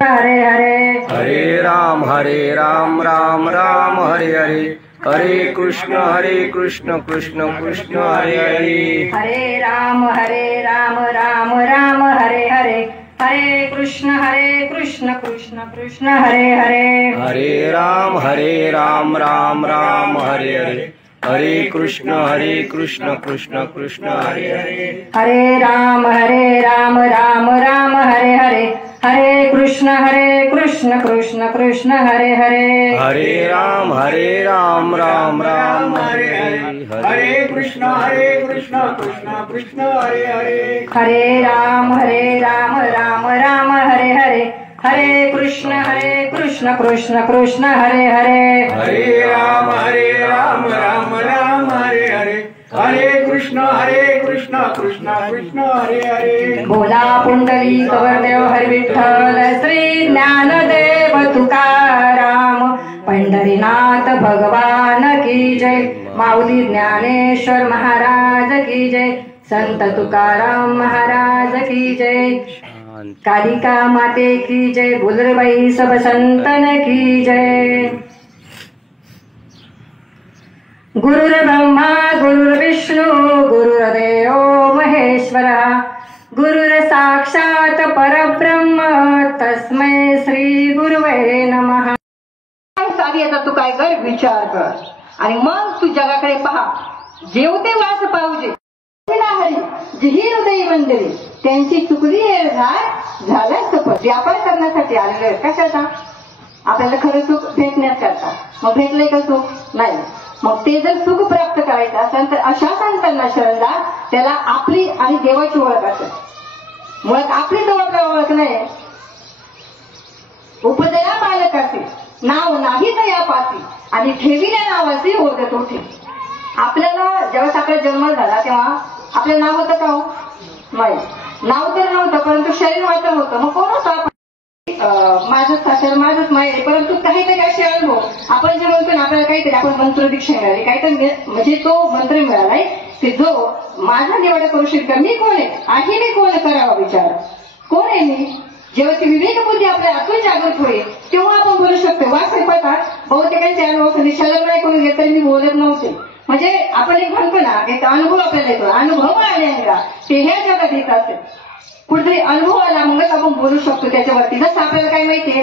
हरे हरे हरे राम राम राम हरे हरे हरे कृष्ण कृष्ण कृष्ण हरे हरे हरे राम राम राम हरे हरे हरे कृष्ण कृष्ण कृष्ण हरे हरे हरे राम राम राम हरे हरे हरे कृष्ण कृष्ण कृष्ण हरे हरे हरे राम राम राम हरे हरे हरे कृष्ण कृष्ण कृष्ण हरे हरे हरे राम राम राम हरे हरे हरे कृष्ण कृष्ण कृष्ण हरे हरे हरे राम राम राम हरे हरे हरे कृष्ण कृष्ण कृष्ण हरे हरे हरे राम राम हरे हरे हरे कृष्ण कृष्ण कृष्ण हरे हरे बोला पुंडली कवरदेव हरी विठ्ठल श्री ज्ञानदेव तुकाराम पंढरीनाथ भगवान की जय माऊली ज्ञानेश्वर महाराज की जय संत तुकाराम महाराज की जय कालिका माते की जय बुलरबाई सब संतन की जय गुरुर्ब्रह्मा गुरुर्विष्णू गुरुर्देव महेश्वर गुरुर साक्षात परब्रह्म तस्मै श्री गुरुवे नमः. तू काय कर विचार कर आणि मग तू जगाकडे पहा. जेवते वास पाहुजे हरी जिही हृदय मंदिरे त्यांची चुकली झाला सफर. व्यापार करण्यासाठी आलेले कशाचा? आपल्याला खरं सुख भेटण्याकरता. मग भेटले का सुख? नाही. मग ते जर सुख प्राप्त करायचं असेल तर अशा संतांना शरण जा त्याला आपली आणि देवाची ओळख असेल. मुळात आपली ओळख नाही. उपदया बालकाचे नाव नाही तया पासी आणि ठेविल्या नावाचे ओळखत होते. आपल्याला जेव्हा आपला जन्म झाला तेव्हा आपलं नाव होतं का? नाही. नाव तर नव्हतं परंतु शरीर मात्र होतं. मग कोण होतं आपण? माझंच सासर माझंच माहेर. परंतु काहीतरी असे अनुभव आपण जे म्हणतो ना आपल्याला काहीतरी आपण मंत्र दीक्षा मिळाली काहीतरी म्हणजे तो मंत्र मिळालाय की जो माझा निवड करू शकतो. मी कोण आहे मी कोण करावा विचार. कोण आहे मी? जेव्हा ती विवेक बुद्धी आपल्या आतून जागृत होईल तेव्हा आपण बोलू शकतो. वाचन पतात बहुतेकांचे अनुभव निशाला नाही करून घेत तरी मी बोलत नव्हते. म्हणजे आपण एक म्हणतो ना एक अनुभव आपल्याला येतो. अनुभव आलेला ते ह्या जगात येत असेल. कुठेतरी अनुभव आला मगच आपण बोलू शकतो त्याच्यावरती. जसं आपल्याला काय माहितीये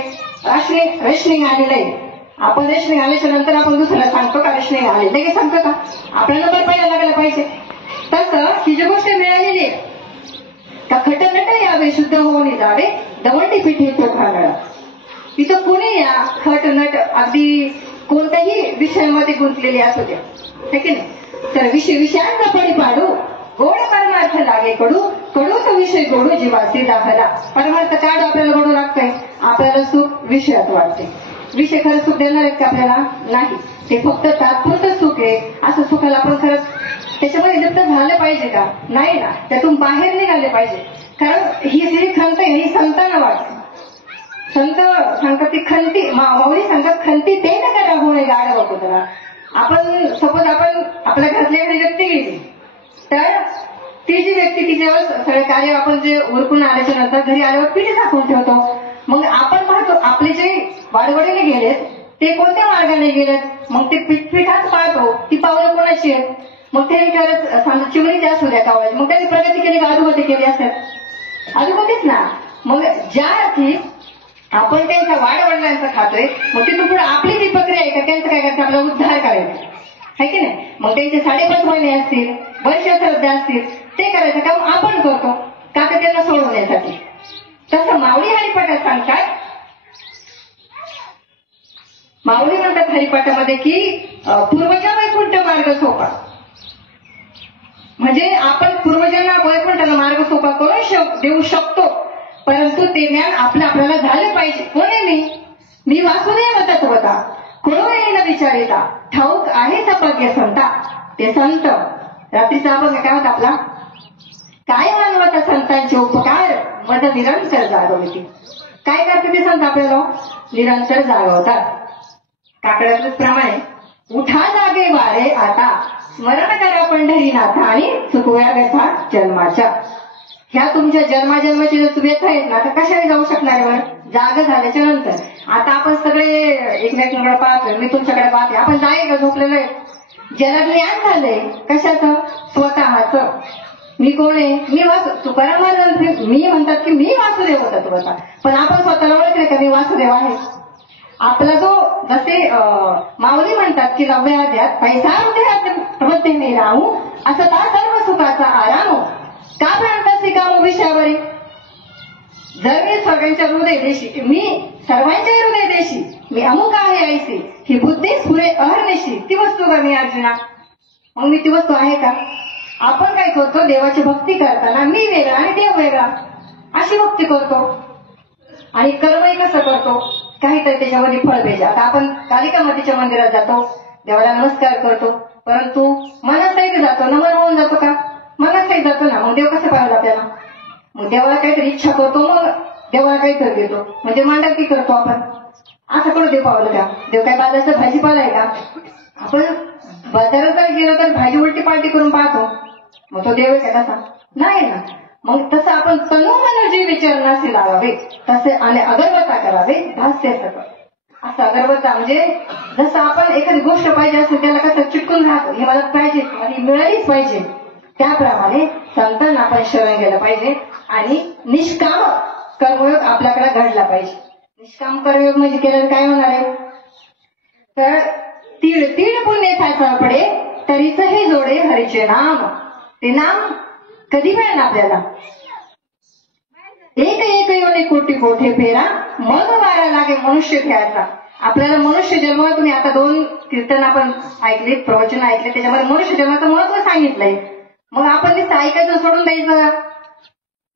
रेशनिंग आलेलं आहे. आपण रेशनिंग आल्याच्या नंतर आपण दुसऱ्याला सांगतो का रेशनिंग आले लगेच सांगतो का? आपल्याला नंबर पाहायला लागला पाहिजे. तसं ही जी गोष्ट मिळालेली आहे का खटनट यावे शुद्ध होऊन जावे दवंडी पिठी चोखागळा. तिथं कुणी या खटनट अगदी कोणत्याही विषयामध्ये गुंतलेले असू द्या हे की नाही. तर विषयांचा पडी पाडू गोड परमार्थ लागे कडू कडू तो विषय गोडू जीवासी दाखला. परमार्थ काय आपल्याला गोडू लागतंय? आपल्याला सुख विषयात वाटते. विषय खरं सुख देणार आहेत का आपल्याला? नाही. ते फक्त तात्पुरतं सुख आहे. असं सुखाला आपण खरंच त्याच्यामध्ये लिप्त झालं पाहिजे का? नाही ना. त्यातून बाहेर निघाले पाहिजे. कारण ही जी खंत आहे ही संतांना वाटते. संत सांगतात ती खंती माऊली सांगतात खंती ते न करा होणे गाड बघू त्याला. आपण सपोज आपण आपल्या घरातली एखादी व्यक्ती गेली तर ती जी व्यक्ती तिच्यावर सगळे कार्य आपण जे उरकून आल्याच्या नंतर घरी आल्यावर पिढी टाकून ठेवतो. मग आपण पाहतो आपले जे वाडवडीने गेलेत ते कोणत्या मार्गाने गेलेत मग ते पिठाच पाहतो. ती पावलं कोणाची आहेत? मग ते समजा चिमणीचे असू द्या कावळ्याची मग त्यांनी प्रगती केली का अधोगती केली असेल? अधोगतीच ना. मग ज्या अर्थी आपण त्यांच्या वाडवडिलांचा खातोय मग तिथून पुढे आपली जी प्रक्रिया आहे का त्यांचं काय करायचं आपला उद्धार करायचा आहे की नाही. मग त्यांचे 5.5 महिने असतील वर्ष श्रद्धा असतील ते करायचं काम आपण करतो का तर त्यांना सोडवण्यासाठी. तसं माऊली हरिपाठात सांगतात. माऊली म्हणतात हरिपाठामध्ये की पूर्वजा वैकुंठ मार्ग सोपा. म्हणजे आपण पूर्वजांना वैकुंठाला मार्ग सोपा करून देऊ शकतो परंतु ते ज्ञान आपल्याला झालं पाहिजे. कोण आहे मी वासुदेव तत्वता कोण येईन विचारिता ठाऊक आहे सपग्य संता. ते संत रात्रीचा अभंग काय होता आपला? काय मानवता संतांचे उपकार मद निरंतर जागवते. काय करते ते संत आपल्याला? निरंतर जागवतात. काकड्यातच प्रमाणे उठा जागे वारे आता स्मरण करा पंढरीनाथा आणि चुकव्या व्यथा जन्माच्या. ह्या तुमच्या जन्माजन्माची जर व्यथा आहेत ना तर कशाने जाऊ शकणार? जाग झाल्याच्या नंतर. आता आपण सगळे एकमेकांकडे पाहतोय, मी तुमच्याकडे पाहते, आपण जागे का झोपलेलो आहे? ज्याला ज्ञान झालंय कशाचं? स्वतःचं. मी कोण आहे? मी तुकाराम महाराज मी म्हणतात की मी वासुदेव होता तत्वता, पण आपण स्वतःला ओळखले का मी वासुदेव आहे? आपला जो जसे माऊली म्हणतात की 90 अध्यात पैसा मध्ये मी राहू असं ता सर्व सुखाचा आराम का म्हणतात काम विषयावरी. जर मी सर्वांच्या हृदय देशी, मी सर्वांच्या हृदय देशी, मी अमुक आहे ऐसी, ही बुद्धी पुरे अहर्निशी, ती वस्तू का मी अर्जुना? मग मी ती वस्तू आहे का? आपण काय करतो? देवाची भक्ती करताना मी वेगळा आणि देव वेगळा अशी भक्ती करतो. आणि कर्मही कसं करतो? काहीतरी त्याच्यामध्ये फळ पाहिजे. आता आपण कालिका मातेच्या मंदिरात जातो, देवाला नमस्कार करतो, परंतु मनासहित जातो, नमन होऊन जातो का? मनासहित जातो ना. मग देव कसं पाहिजे आपल्याला? मग देवाला काहीतरी इच्छा करतो, मग देवाला काहीतरी देतो, म्हणजे मांडकी करतो आपण. असं करू देव पावलं का? देव काय बाजाराचं भाजीपाला आहे का? आपण बाजारात जर गेलो तर भाजी उलटी पालटी करून पाहतो, मग तो देव आहे का? तसा नाही ना. मग तसं आपण तनु मन जी विचारणाशी लावावे तसे आणि अगरबत्ता करावे भास्य सकळ. असं अगरबत्ता म्हणजे जसं आपण एखादी गोष्ट पाहिजे असेल त्याला कसं चिटकून राहतो, हे मला पाहिजे, मला मिळालीच पाहिजे, त्याप्रमाणे संतांना आपण शरण गेलं पाहिजे आणि निष्काम कर्मयोग आपल्याकडे घडला पाहिजे. निष्काम कर्मयोग म्हणजे केलं काय होणार आहे? तर तीळ तीळ पुण्य साचा पडे तरीच हे जोडे हरीचे नाम. ते नाम कधी मिळेल आपल्याला? एक एक योनी कोटी कोठे फेरा मग वारा लागे मनुष्य घ्यायचा. आपल्याला मनुष्य जन्म, तुम्ही आता 2 कीर्तन आपण ऐकले, प्रवचन ऐकले, त्याच्यामध्ये मनुष्य जन्माचं महत्व सांगितलंय. मग आपण नुसतं ऐकायचं सोडून द्यायचं?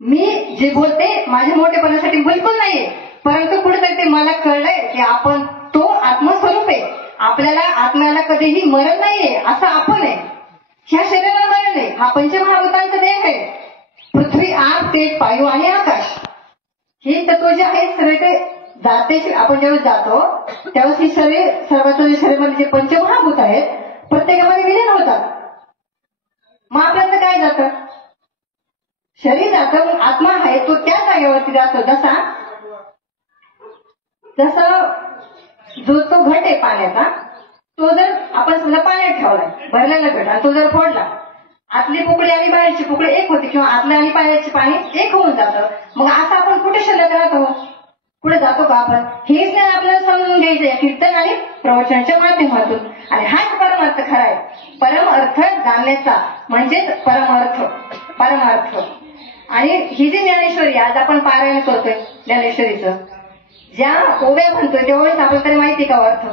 मी जे बोलते माझ्या मोठेपणासाठी बिलकुल नाहीये, परंतु कुठेतरी ते मला कळलंय की आपण तो आत्मस्वरूप आहे. आपल्याला आत्म्याला कधीही मरण नाहीये, असं आपण आहे. ह्या शरीराला मरण आहे, हा पंचमहाभूतांचा देह आहे. पृथ्वी, आग, तेज, वायू आणि आकाश हे तत्व जे आहे सगळे ते जाते. आपण जेव्हा जातो त्यावेळेस ही शरीर सर्वांच्या शरीरामध्ये जे पंचमहाभूत आहेत प्रत्येकामध्ये विलीन होतात. मग आपल्याला काय जातं? शरीर जातं, मग आत्मा आहे तो त्या जागेवरती जातो. जसा जो तो घट आहे पाण्याचा, तो जर आपण समजा पाण्यात ठेवलाय भरलेला घट आणि तो जर फोडला, आतली पोकळी आणि बाहेरची पोकळी एक होती किंवा आतल्या आणि बाहेरची पाणी एक होऊन जातं. मग असं आपण कुठे शिल्लक राहतो? पुढे जातो का आपण? हेच नाही आपल्याला समजून घ्यायचं कीर्तन आणि प्रवचनाच्या माध्यमातून. आणि हाच परमार्थ खरा आहे. परम अर्थ जाणण्याचा म्हणजेच परमार्थ. आणि ही जी ज्ञानेश्वरी आज आपण पारायण करतोय ज्ञानेश्वरीचं, ज्या ओव्या म्हणतोय तेवढेच आपण तरी माहिती का अर्थ?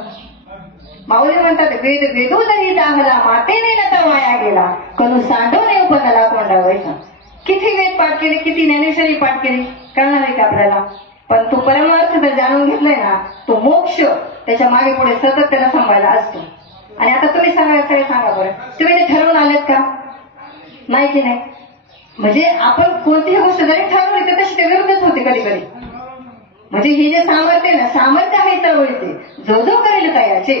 माऊली म्हणतात वेद वेदोदरी दाहला मातेने नता वाया गेला कनु सांडोने उपनला कोंडावायचा. किती वेद पाठ केले, किती ज्ञानेश्वरी पाठ केली, कळणार आहे का आपल्याला? पण तो परमार्थ जर जाणून घेतलाय ना, तो मोक्ष त्याच्या मागे पुढे सतत त्याला सांभाळला असतो. आणि आता तुम्ही सगळे सांगा बरं, तुम्ही ते ठरवून आलेत का? नाही की नाही? म्हणजे आपण कोणतीही गोष्ट जरी ठरवली तर तशी ते विरुद्धच होते कधी कधी. म्हणजे हे जे सामर्थ्य ना, सामर्थ्य आहे चळवळीचे, जो जो करेल तयाचे,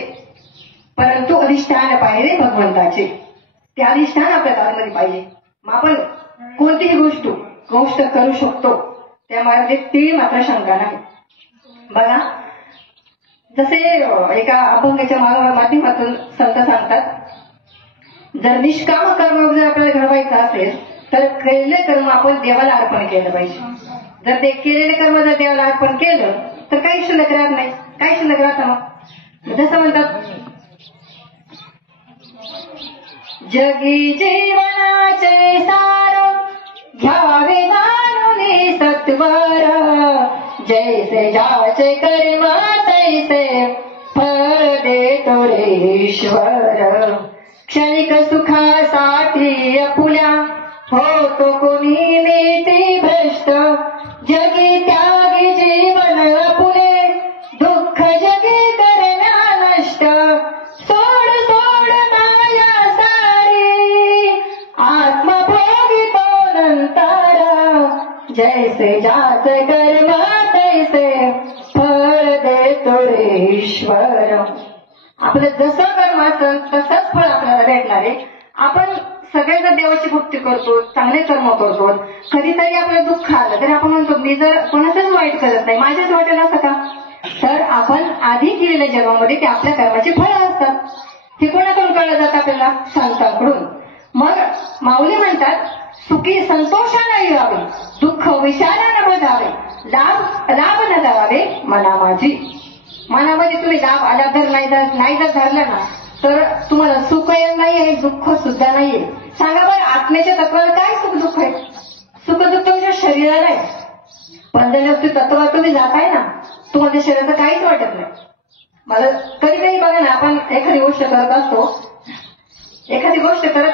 परंतु अधिष्ठान पाहिजे भगवंताचे. ते अधिष्ठान आपल्या दारामध्ये पाहिजे. मग आपण कोणतीही गोष्ट करू शकतो, त्यामध्ये तीळ मात्र शंका नाही. बघा, जसे एका अभंगाच्या माध्यमातून संत सांगतात, जर निष्काम कर्म जर आपल्याला घडवायचं असेल तर केलेले कर्म आपण देवाला अर्पण केलं पाहिजे. जर ते केलेले कर्म जर देवाला अर्पण केलं तर काही शिल्लक राहत नाही. काही शिल्लक राहतं मग जसं म्हणतात, जगी जीवनाचे सार घ्यावे जाणून सत्वर, जैसे ज्याचे कर्म तैसे फळ देतो रे ईश्वर. क्षणिक सुखासाठी अपुल्या होतो कोणी नीती भ्रष्ट, जगी त्यागी जीवन अपुले दुःख जगी करण्या नष्ट. सोड सोड माया सारी आत्मभोगी तो नंतर, जैसे ज्याचे कर्म तैसे फळ देतो रे ईश्वर. आपलं जसं कर्म असेल तसंच फळ आपल्याला भेटणार आहे. आपण सगळे जर देवाची भक्ती करतो, चांगले कर्म करतो, कधीतरी आपलं दुःख आलं तर आपण म्हणतो मी जर कोणाचंच वाईट करत नाही, माझ्याच वाटेल असं का? तर आपण आधी केलेल्या जन्मामध्ये ते आपल्या कर्माची फळं असतात. हे कोणाकडून कळलं जातं आपल्याला? संतांकडून. मग माऊली म्हणतात सुखी संतोषाने यावे, दुःख विचाराने बजावे, लाभ न धरावे मना माझी. मनामध्ये तुम्ही लाभ आला तर नाही जर धरला ना तर तुम्हाला सुख नाहीये, दुःख सुद्धा नाहीये. सांगा बरं, आत्म्याच्या तत्वाला काय सुख दुःख आहे? सुख दुःख तुमच्या शरीराला आहे. पण जर तत्वात तुम्ही जाताय ना, तुम्हाला शरीराचं काहीच वाटत नाही. मला कधी कधी बघा ना, आपण एखादी गोष्ट करत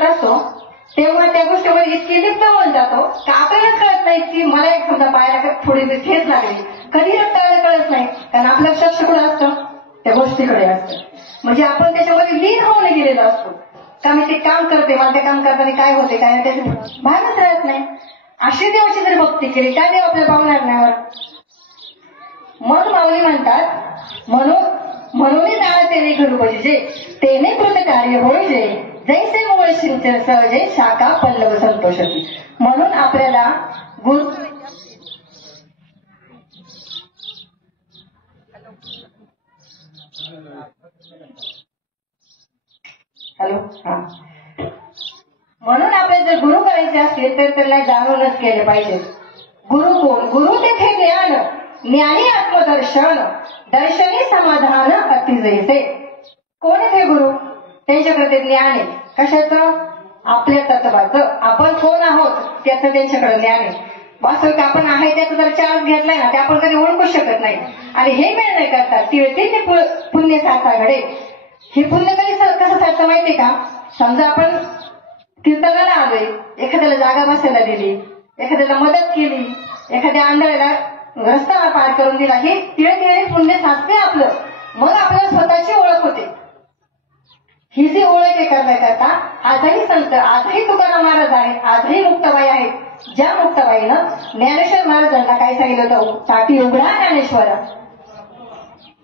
असतो तेव्हा त्या गोष्टीवर इतकी लिप्त होऊन जातो का आपल्यालाच कळत नाही की मला एक समजा पायाला थोडी ठेच लागली, कधी रक्ताला कळत नाही, कारण आपलं लक्ष कुठं असतं? त्या गोष्टीकडे असतं. म्हणजे आपण त्याच्यामध्ये लीन होऊन गेलेलो असतो का मी ते काम करते, मला ते काम करताना काय होते काय नाही त्याच्या भानच राहत नाही. अशी देवाची जर भक्ती केली काय देव आपल्याला पावणार नाही. मग माऊली म्हणतात म्हणून जाणते घडू पाहिजे तेने कृत कार्य होईजे, जैसे मूळ सिंचन सहजे शाखा पल्लव संतोषती. म्हणून आपल्याला गुरु म्हणून आपल्याला जर गुरु करायचे असतील तर त्यांना जाणूनच केले पाहिजे. गुरु कोण? गुरु तेथे ज्ञान, ज्ञानी आत्मदर्शन, दर्शनी समाधान अतिजैसे. कोण आहे गुरु? त्यांच्याकडे ज्ञान आहे. कशाचं? आपल्या तत्वाचं. आपण कोण आहोत त्याचं त्यांच्याकडे ज्ञान आहे. वास्तविक आपण आहे त्याचा जर चार्ज घेतलाय ना ते आपण कधी ओळखू शकत नाही. आणि हे निर्णय करतात ते पुण्य साचाकडे. हे पुण्य कधी कसं साधतं माहितीये का? समजा आपण कीर्तनाला आलोय, एखाद्याला जागा बसायला दिली, एखाद्याला मदत केली, एखाद्या आंधळ्याला रस्ता पार करून दिला, हे तिळे पुण्य साधते आपलं. मग आपल्याला स्वतःची ओळख होते. ही जी ओळख आहे करता आजही संत, आजही तुकाराम महाराज आहेत, आजही मुक्ताबाई आहेत. ज्या मुक्ताबाईनं ज्ञानेश्वर महाराजांना काय सांगितलं होतं? ताटी उघडा ज्ञानेश्वरा,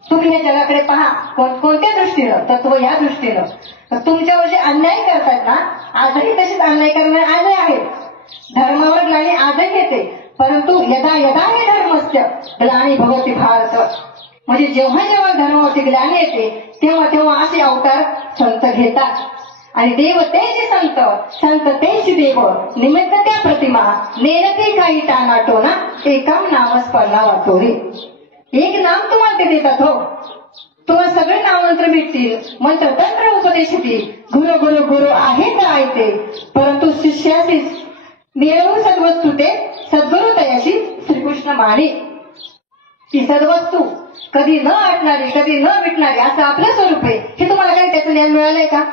तुम्ही या जगाकडे पहा. कोणत्या दृष्टीनं? तत्व या दृष्टीनं. तुमच्यावर जे अन्याय करतात ना, आजही तसेच अन्याय करणारे आजही आहेत. धर्मावर ग्लानी आजही येते, परंतु यदा यदा हे धर्मस्य ग्लानी भगवती भारत. म्हणजे जेव्हा जेव्हा धर्मावरती ग्लानी येते तेव्हा तेव्हा असे अवतार संत घेतात. आणि देव तेच संत, संत तेच देव, निमित्त त्या प्रतिमा, नेरते काही टानाटोना, एकाम नामस्पर्धा वाचोरी. एक नाम तुम्हाला ते देतात. हो, तुम्हाला सगळे नाममंत्र भेटतील, मंत्र तंत्र उपदेश येतील. गुरु गुरु गुरु आहे तर आहे, परंतु शिष्याशी मिळवून सद्वस्तू ते सद्गुरु तयाशी श्रीकृष्ण माने. ती सद्वस्तू कधी न आटणारी, कधी न मिटणारी असं आपलं स्वरूप आहे. हे तुम्हाला काही त्याचं ज्ञान मिळालंय का?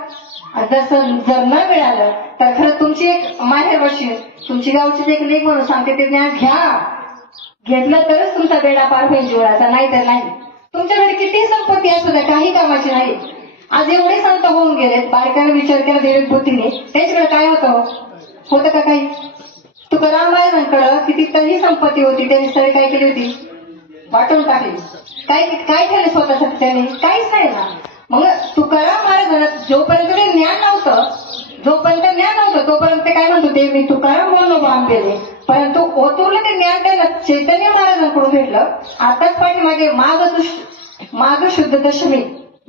जर न मिळालं तर खरं तुमची एक माहेरवर्षी तुमची गावची एक लेख म्हणून सांगते ते ज्ञान घ्या. घेतलं तरच तुमचा बेडा पार होईल जीवनाचा, नाही तर नाही. तुमच्याकडे किती संपत्ती असू द्या, काही कामाची नाही. आज एवढे संत होऊन गेलेत, बारकाने विचार केला देवभूतीने, त्यांच्याकडे काय होतं का काही? तुकाराम महाराजांकडं कितीतरी संपत्ती होती, त्यांनी सगळी काय केली होती? वाटून टाकली. काय केलं स्वतःसाठी त्यांनी? काहीच नाही ना. मग तुकाराम महाराजांना जोपर्यंत ते ज्ञान नव्हतं तोपर्यंत ते काय म्हणत होते? मी तुकाराम म्हणून बाम केले. परंतु ओतूरला ते ज्ञान त्यांना चैतन्य महाराजांकडून भेटलं. आताच पाठीमागे माघ शुद्ध दशमी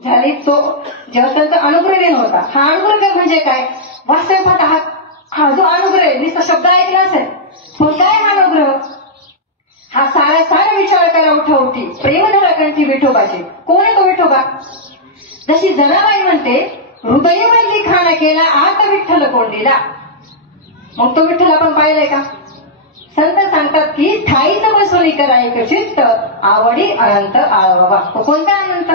झाली, तो जेव्हा त्यांचा अनुग्रह दिन होता. हा अनुग्रह म्हणजे काय? वास्तविक हा जो अनुग्रह आहे, नुसता शब्द ऐकला असेल, पण काय हा अनुग्रह? हा सारा विचार करा उठाउठी, प्रेम धरा कंठी विठोबाचे. कोण आहे तो विठोबा? जशी जनाबाई म्हणते, हृदयवल्ली खाना केला आत विठ्ठल कोंडीला. मग तो विठ्ठल आपण पाहिलाय का? संत सांगतात की ठाईच बसवली करायक चित्त, आवडी अनंत आळवा. कोणता अनंत?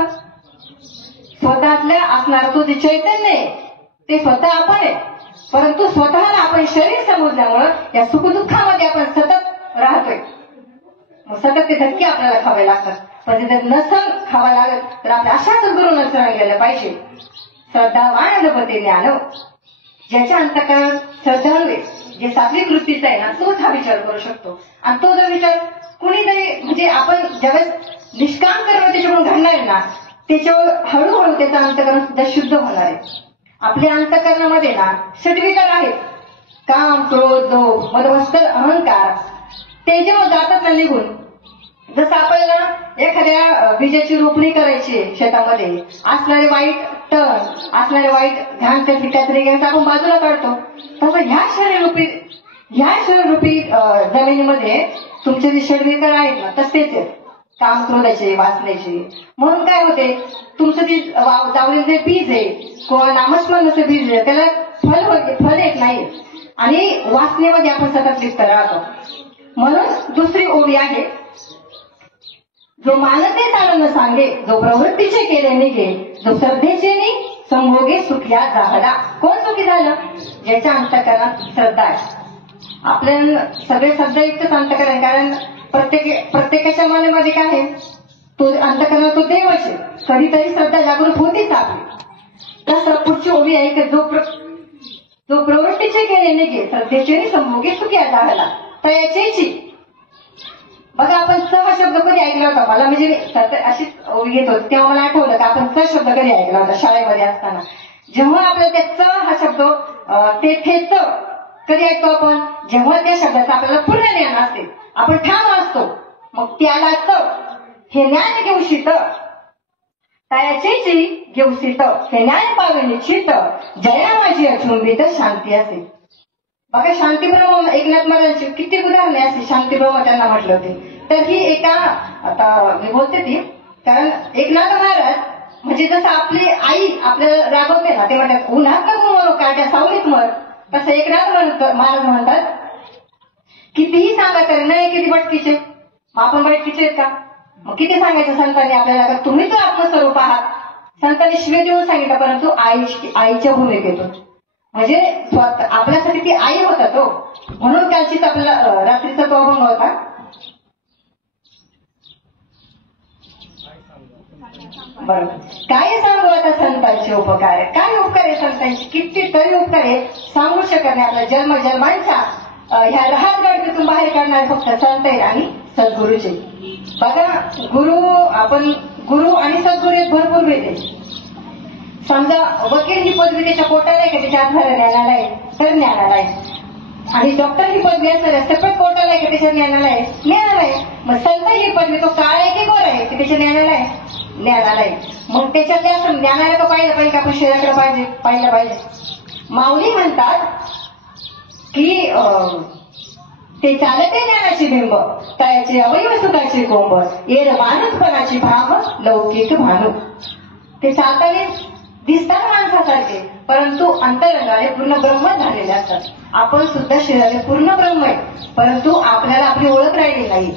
स्वतःतल्या असणार तो जे चैतन्य आहे ते स्वतः आपण आहे, परंतु स्वतःला आपण शरीर समजल्यामुळं या सुखदुःखामध्ये आपण सतत राहतोय. मग सतत ते धक्के आपल्याला खावे लागतात. पण जर नसन खावा लागत तर आपल्या अशाच गुरुनं शरण गेलं पाहिजे. श्रद्धावान जपते ज्ञान, ज्याच्या अंतःकरण श्रद्धाळू आहे, जे सात्विक वृत्तीचा आहे ना, तोच हा विचार करू शकतो. आणि तो जर विचार कुणीतरी म्हणजे आपण ज्यावेळेस निष्काम कर्म त्याच्याकडून घडणार आहे ना, त्याच्यावर हळूहळू त्याचं अंतःकरण सुद्धा शुद्ध होणार आहे. आपल्या अंतःकरणामध्ये ना षड्विकार आहेत. काम, क्रोध, लोभ, मदमत्सर, अहंकार ते जेव्हा जातात ना निघून, जसं आपल्याला एखाद्या बीजाची रोपणी करायची शेतामध्ये, असणारे वाईट तण, असणारे वाईट घाण कचरी घ्यायचं आपण बाजूला काढतो, तसं ह्या शरीररूपी जमिनीमध्ये तुमचे जे षड्विकार आहेत ना तसेच आहेत, काम, क्रोधाचे, वासनेचे. म्हणून काय होते, तुमचं जे जावलेलं जे बीज आहे किंवा नामस्मरणाचं बीज आहे त्याला फल येत नाही आणि वासनेमध्ये आपण सतत लिप्त राहतो. म्हणून दुसरी ओवी आहे, जो मानते चालून सांगे, जो प्रवृत्तीचे केले निघे, जो श्रद्धेचे संभोगे सुखिया झाला. कोण सुखी झालं? ज्याच्या अंतःकरणात श्रद्धा आहे. आपल्या सगळे श्रद्धायुक्त अंतःकरण, कारण प्रत्येकाच्या मनामध्ये काय आहे, तो अंतःकरणात तो देवच आहे. कधीतरी श्रद्धा जागृत होतीच आपली. तसं पुढची ओवी आहे की जो प्रवृत्तीचे केले निघे, श्रद्धेचे संभोगे सुखिया झाला. तयाचेची बघा, आपण च हा शब्द कधी ऐकला होता? मला म्हणजे अशीच घेत होती तेव्हा मला आठवलं की आपण च शब्द कधी ऐकला होता शाळेमध्ये असताना. जेव्हा आपल्याला ते च हा शब्द ते च कधी ऐकतो आपण, जेव्हा त्या शब्दाचं आपल्याला पूर्ण ज्ञान असते, आपण ठाम असतो, मग त्याला च हे ज्ञान घेऊ शित, तयाचेची घेऊ शित, हे ज्ञान पावे निश्चित, जया माझी अचुंबित शांती असे. बघा, शांतीब्रह्म एकनाथ महाराजांची किती उदाहरणे असे शांतीब्रह्म त्यांना म्हटले होते. तर ही एका, आता मी बोलते ती, कारण एकनाथ महाराज म्हणजे जसं आपली आई आपल्याला रागवते ना, ते म्हणतात उन्हात नको मरो काट्या सावलीत मर, तसं एकनाथ महाराज म्हणतात कितीही सांगा तरी नाही किती भटकीचे. मग आपण भटकीचे आहेत का? मग किती सांगायचं संतांनी आपल्याला, तुम्ही तर आत्मस्वरूप आहात. संतांनी शिवे देऊन सांगितलं, परंतु आईच्या भूमिकेतून, म्हणजे स्वतः आपल्यासाठी ती आई होता तो. म्हणून कालचीच आपल्याला रात्रीचा तो अभंग होता, बरोबर. काय सांगू आता संतांचे उपकार, काय उपकार आहे संतांचे, कितीतरी उपकार आहे, सांगू शकत नाही. आपल्या जन्मांच्या ह्या राहत गाडीतून बाहेर काढणारे फक्त संत आहे आणि सद्गुरूचे. बघा, गुरु आणि सद्गुरू भरपूर भेद आहे. समजा वकील ही पदवी त्याच्या पोटाला आहे का त्याच्या आधार ज्ञानाला आहे तर ज्ञानाला आहे, आणि डॉक्टर ही पदवी असणार सेपरेट पोटाला आहे का त्याच्या ज्ञानाला आहे. मग संत ही पदवी तो काळ आहे की गोर आहे की त्याच्या ज्ञानाला आहे. मग त्याच्यातल्या असं ज्ञानाला तो पाहिजे का आपण शरीराकडे पाहिलं पाहिजे. माऊली म्हणतात की ते चालते ज्ञानाची बिंब, तयाचे अवयव सुखाचे कोंब, येर माणूसपणाची भाव लौकिक भानू. ते चालताना दिसतात माणसासारखे, परंतु अंतरंगाने पूर्ण ब्रह्म झालेले असतात. आपण सुद्धा शरीराने पूर्ण ब्रह्म आहे, परंतु आपल्याला आपली ओळख राहिली नाही.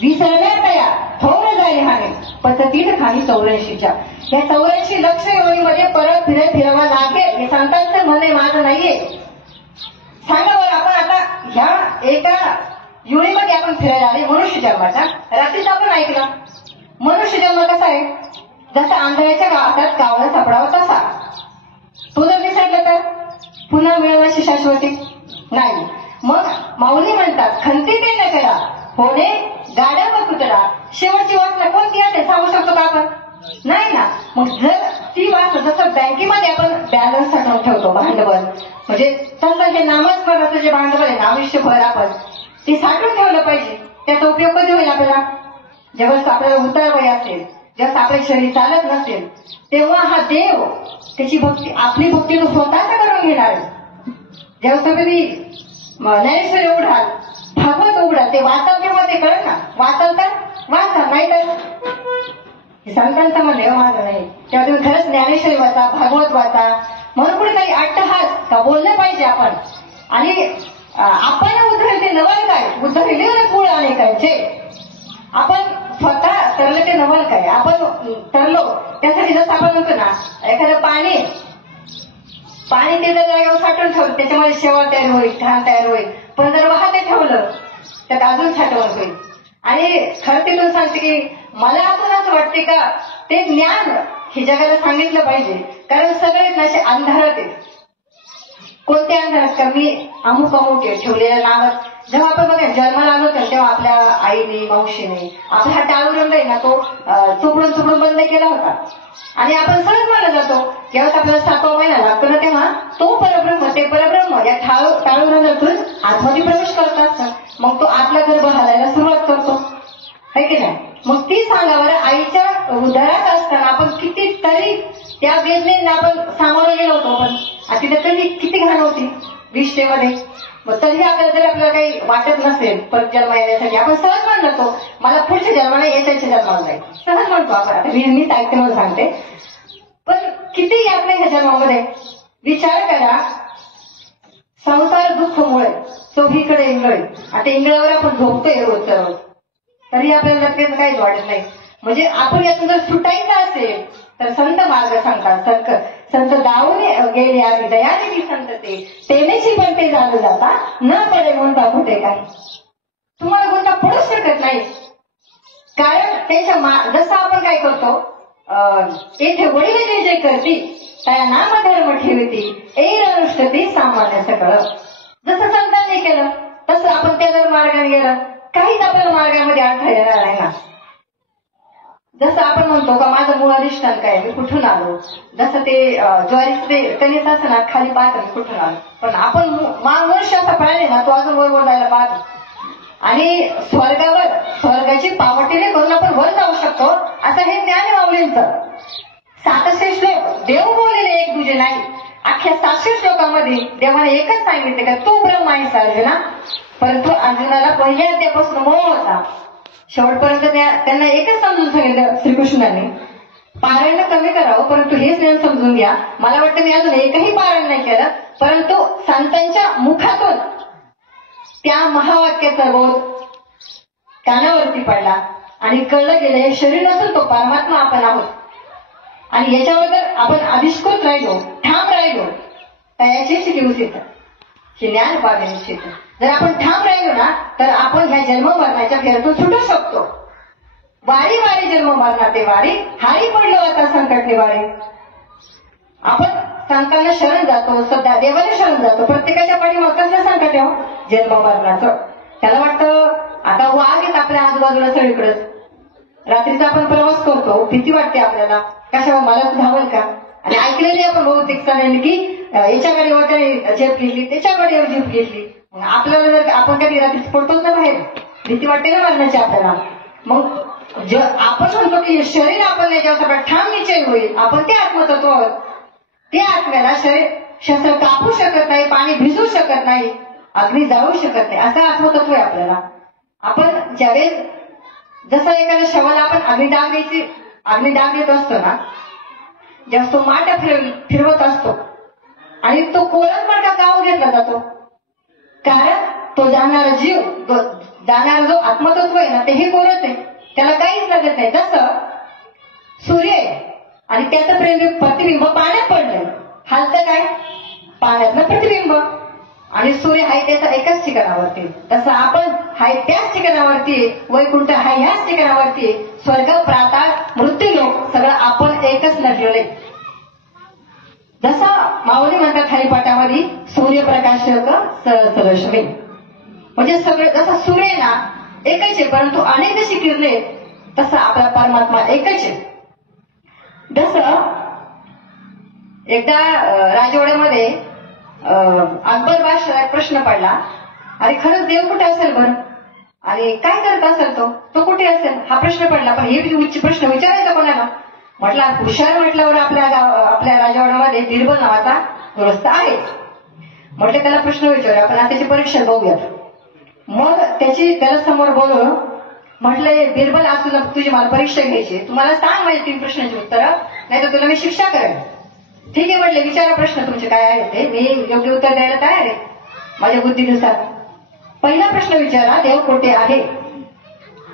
विसरण्यात तयार थोर झाले हाने, पचतीत खाली 84च्या. या 84 लक्ष योनीमध्ये परत फिरवा लागेल हे संतांचं म्हणणे माझं नाहीये. सांगा बरं, आपण आता ह्या एका योनीमध्ये आपण फिरायला आले मनुष्य जन्माच्या. रात्रीच आपण ऐकलं मनुष्य जन्म कसा आहे, जसा आंधळ्याच्या हातात कावळा सापडावा तसा. तो जर विसरलं तर पुन्हा मिळवण्याची शाश्वती नाही. मग माऊली म्हणतात खंती ते न करा होणे गाड्या व कुत्रा. शेवटची वासना कोणती असते सांगू शकतो का आपण? नाही ना. मग जर ती वासना जसं बँकेमध्ये आपण बॅलन्स साठवून ठेवतो भांडवल, म्हणजे तसं हे नामस्मरणाचं जे भांडवल आहे ना आयुष्यभर आपण ते साठवून ठेवलं पाहिजे. त्याचा उपयोग कधी होईल आपल्याला? जेव्हा आपल्याला उतार वय असेल, जेव्हा आपले शरीर चालत नसेल, तेव्हा हा देव त्याची भक्ती, आपली भक्ती तो स्वतःच करून घेणार आहे. जेव्हा सगळी ज्ञानेश्वरी उघडाल, भागवत उघडाल, ते वाचाल तेव्हा ते कळत ना. वाचाल तर वाचा, नाही तर संतांचा म्हणणे माझं नाही. तेव्हा तुम्ही खरंच ज्ञानेश्वरी वाचा, भागवत वाचा. म्हणून कुठेतरी अट्टहास का बोललं पाहिजे आपण. आणि आपण उधळते नवल काय, उधळले गुळ अनेकांचे. आपण स्वतः तरले ते नवल काय, आपण तरलो त्यासाठी जसं आपण म्हणतो ना, एखादं पाणी ते जर जागेवर साठवून ठेवलं त्याच्यामध्ये शेवाळ तयार होईल, घाण तयार होईल. पण जर वाहते ठेवलं त्यात अजून साठवण होईल. आणि खरं तिथून सांगते की मला आपण असं वाटते का ते ज्ञान हे जगाला सांगितलं पाहिजे. कारण सगळेच नसे अंधारात आहेत. कोणते अंधारात का मी अमुक ठेवलेल्या नावात जेव्हा आपण बघा जन्माला आलो तर तेव्हा आपल्या आईने मावशीने आपला हा टाळूरंग आहे ना तो चुकडून चुकडून बंद केला होता आणि आपण सहज मानला जातो. जेव्हा आपल्याला 7वा महिना लागतो ना तेव्हा तो परब्रह्म ते परब्रह्म या टाळूरंगातून आतमध्ये प्रवेश करत असतात. मग तो आतला गर्भ हलायला सुरुवात करतो है की नाही. मग ती सांगावर आईच्या उदरात असताना आपण कितीतरी त्या वेदनेला आपण सामोरं गेलो होतो. पण तिथे तरी किती घाण होती विष्ठेमध्ये. मग तरी आपल्याला जर आपल्याला काही वाटत नसेल परत जन्म येण्यासाठी आपण सहज म्हणतो मला पुढच्या जन्माला याच्याच्या जन्माला जाईल सहज म्हणतो आपण. आता मीच ऐकते म्हणून सांगते. पण किती यात नाही ह्या जन्मामध्ये विचार करा. संसार दुःखमुळे चोहीकडे इंगळे आता इंगळावर आपण झोपतोय रोज रोज तरी आपल्याला त्याचं काहीच वाटत नाही. म्हणजे आपण यातून जर सुटायचं असेल तर संत मार्ग सांगतात. संत दावून गेले आधी दयानिधी संत तेनेची पण ते जाणं जाता न पडे म्हणता कुठे काही. तुम्हाला कोणता पडू शकत नाही. कारण त्याच्या जसं आपण काय करतो येथे वडील जे करती त्या नाम धर्म ठेवती ऐर अनुष्ठती सामान्य सकळ. जसं संतांनी केलं तसं आपण त्या जर मार्गाने गेलं काहीच आपल्याला मार्गामध्ये अडथळा येणार नाही ना. जसं आपण म्हणतो का माझं मूळ अधिष्ठान काय मी कुठून आलो. जसं ते ज्वारीचं ते कणीस असं ना खाली पाहतं मी कुठून आलो. पण आपण मनुष्य असा पाहिले ना तो अजून वर जायला पाहतो आणि स्वर्गाची पावटीने करून आपण वर जाऊ शकतो. असं हे ज्ञान माऊलींचं. 700 श्लोक देव बोललेले एक दुजे नाही. अख्ख्या 700 श्लोकामध्ये देवाने एकच सांगितले का तू ब्रह्म आहेस अर्जुना. परंतु अर्जुनाला पहिल्या अध्यायापासून मोह होता. शेवटपर्यंत त्यांना एकच समजून सांगितलं श्रीकृष्णाने पारायण कमी करावं परंतु हेच ज्ञान समजून घ्या. मला वाटतं मी अजून एकही पारायण नाही केलं परंतु संतांच्या मुखातून त्या महावाक्याचा बोध कानावरती पडला आणि कळलं गेलं हे शरीर नसून तो परमात्मा आपण आहोत. आणि याच्याबद्दल आपण आविष्कृत राहिलो ठाम राहिलो तर याची शिकवून ज्ञान पाहणे निश्चित. जर आपण ठाम राहिलो ना तर आपण ह्या जन्म मरणाच्या फेऱ्यातून सुटू शकतो. वारी वारी जन्म मरणाते वारी हारी पडलो आता संकट निवारी. आपण संतांना शरण जातो सध्या देवाला शरण जातो. प्रत्येकाच्या पाठीमागे कसलं संकट आहे जन्म मरणाचं. त्याला वाटतं आता वाघ आहेत आपल्या आजूबाजूला सगळीकडेच. रात्रीचा आपण प्रवास करतो भीती वाटते आपल्याला कशावर मला धावल का. आणि ऐकलेली आपण बहुतेक जणांनी की याच्या गाडीवर त्याने झेप घेतली त्याच्या गाडीवर झेप घेतली. आपल्याला जर आपण कधी रात्री पडतोच ना बाहेर भीती वाटते ना मरण्याची आपल्याला. मग आपण म्हणतो की शरीर आपण जेव्हा सगळं ठाम निश्चय होईल आपण ते आत्मतत्व आहोत. त्या आत्म्याला शस्त्र कापू शकत नाही पाणी भिजू शकत नाही अग्नी जाळू शकत नाही असं आत्मतत्व आहे आपल्याला. आपण ज्यावेळेस जसं एखाद्या शवाला आपण अग्नी डाग देत असतो ना जेव्हा तो माठ फिरवत असतो आणि तो कोरच मडका गाव घेतला जातो कारण तो जाणारा जीव जाणारा जो आत्मतत्व आहे ना ते हे कोरच आहे त्याला काहीच लागत नाही. जसं सूर्य आहे आणि त्याचं प्रतिबिंब पाण्यात पडलंय हालतं काय पाण्यातलं प्रतिबिंब आणि सूर्य आहे त्याचा एकाच ठिकाणावरती. तसं आपण हाय त्याच ठिकाणावरती वैकुंठ हाय ह्याच ठिकाणावरती स्वर्ग प्राताळ मृत्यूलोक सगळं आपण एकच नटलेलं आहे. जसं माऊली म्हणतात हरिपाठामध्ये सूर्यप्रकाशक सहस्रश्री म्हणजे सगळे जसं सूर्य ना एकच आहे परंतु अनेक जशी किरणे तसं आपला परमात्मा एकच आहे. जसं एकदा राजवाड्यामध्ये अकबर बादशाहला प्रश्न पडला अरे खरंच देव कुठे असेल बरं आणि काय करत असेल तो कुठे असेल हा प्रश्न पडला. पण हे उच्च प्रश्न विचारायचा कोणाला. म्हटला हुशार म्हटल्यावर आपल्या राजवाड्यामध्ये बिरबल नावाचा गृहस्थ आहे. म्हटलं त्याला प्रश्न विचारूया आपण त्याची परीक्षा बघूयात. मग त्याला समोर बोलवलं म्हटलं बिरबल आज तुझी मला परीक्षा घ्यायची तुम्हाला सांग माझी 3 प्रश्नाची उत्तरं नाही तर तुला मी शिक्षा करेन. ठीक आहे म्हटलं विचारा प्रश्न तुमचे काय आहेत ते मी योग्य उत्तर द्यायला तयार आहे माझ्या बुद्धीनुसार. पहिला प्रश्न विचारा देव कोठे आहे.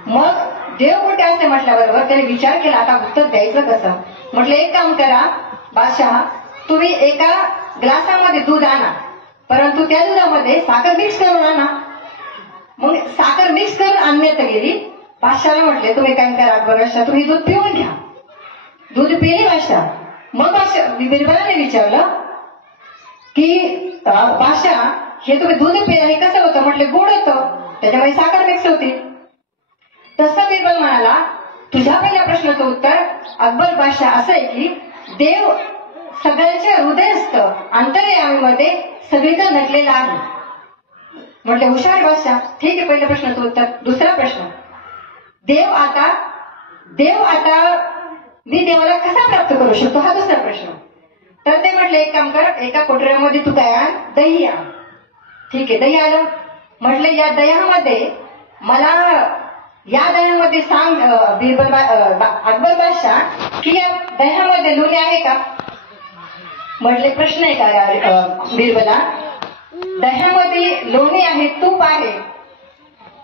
मग देव कुठे असते म्हटल्याबरोबर त्याने विचार केला आता उत्तर द्यायचं कसं. म्हटलं एक काम करा बादशाह तुम्ही एका ग्लासामध्ये दूध आणा परंतु त्या दुधामध्ये साखर मिक्स करून आणा. मग साखर मिक्स करून आणण्यात गेली. बादशाहला म्हटले तुम्ही काय करा अकबर बादशाह तुम्ही दूध पिऊन घ्या. दूध पिली बादशाह. मग बिरबलाने विचारलं की बादशाह हे तुम्ही दूध पिलं हे कसं होतं? म्हटले गोड होतं, त्याच्यामध्ये साखर मिक्स होती. तसं बिरबल म्हणाला, तुझ्या पहिल्या प्रश्नाचं उत्तर अकबर बादशाह असं आहे की देव सगळ्यांचे हृदयस्थ अंतर्यामीमध्ये सगळीकडे नटलेला आहे. म्हटले हुशार बादशाह, ठीक आहे, पहिल्या प्रश्नाचं उत्तर. दुसरा प्रश्न, देव आता मी देवाला कसा प्राप्त करू शकतो? हा दुसरा प्रश्न. तर ते म्हटले एक काम कर, एका कोटऱ्यामध्ये तू काय आण, दही आण. ठीक आहे, दही आलं. म्हटले या दह्यामध्ये मला या दह्यामध्ये सांग अकबर बादशाह की या दह्यामध्ये लोणी आहे का? म्हटले प्रश्न आहे का बिरबला? दह्यामध्ये लोणी आहे, तूप आहे,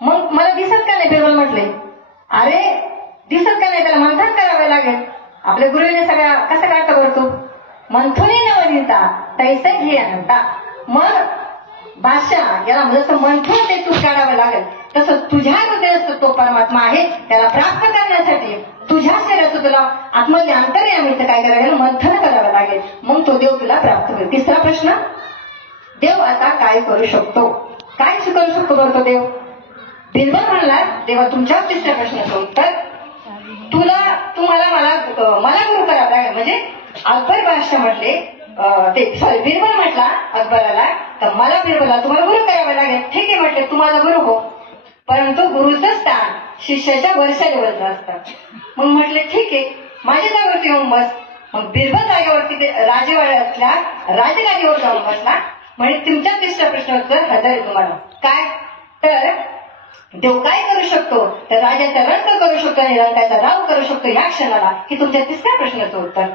मग मला दिसत का नाही? बिरबल म्हटले, अरे दिसत का नाही? त्याला मंथन करावे लागेल. आपल्या गुरुने सगळ्या कसं काढता बरं तू? मंथुनी नवनीता तैसे घे आणता. मग बादशाह याला जसं मंथन ते तूप काढावं लागेल, तसं तुझ्या हृदयात तो परमात्मा आहे, त्याला प्राप्त करण्यासाठी तुझ्या शरीराचं तुला आत्मज्ञ अंतर्यामीचं काय करावं लागेल? मंथन करावं लागेल, मग तो देव तुला प्राप्त होईल. तिसरा प्रश्न, देव आता काय करू शकतो? काय करू शकतो बरं तो देव? बिरबल म्हणला, देवा तुमच्या तिसऱ्या प्रश्नाचं उत्तर तुम्हाला मला गुरु करावं लागेल. म्हणजे अकबर बादशाह म्हटले बिरबल म्हटला अकबराला, तर मला बिरबलला तुम्हाला गुरु करावं लागेल. ठीक आहे म्हटले, तुम्हाला गुरु हो, परंतु गुरुचं स्थान शिष्याच्या वरच्या लेवलचं असतं. मग म्हटले ठीक आहे, माझ्या जागेवरती येऊन बस. मग बिरबल जागेवरती ते राजवाड्यातल्या राजगादीवर जाऊन बसला. म्हणजे तुमच्या तिसऱ्या प्रश्नाचं हजर आहे तुम्हाला. काय? तर देव काय करू शकतो? तर राजाचा रंग करू शकतो आणि रंगाचा राव करू शकतो या क्षणाला, की तुमच्या तिसऱ्या प्रश्नाचं उत्तर.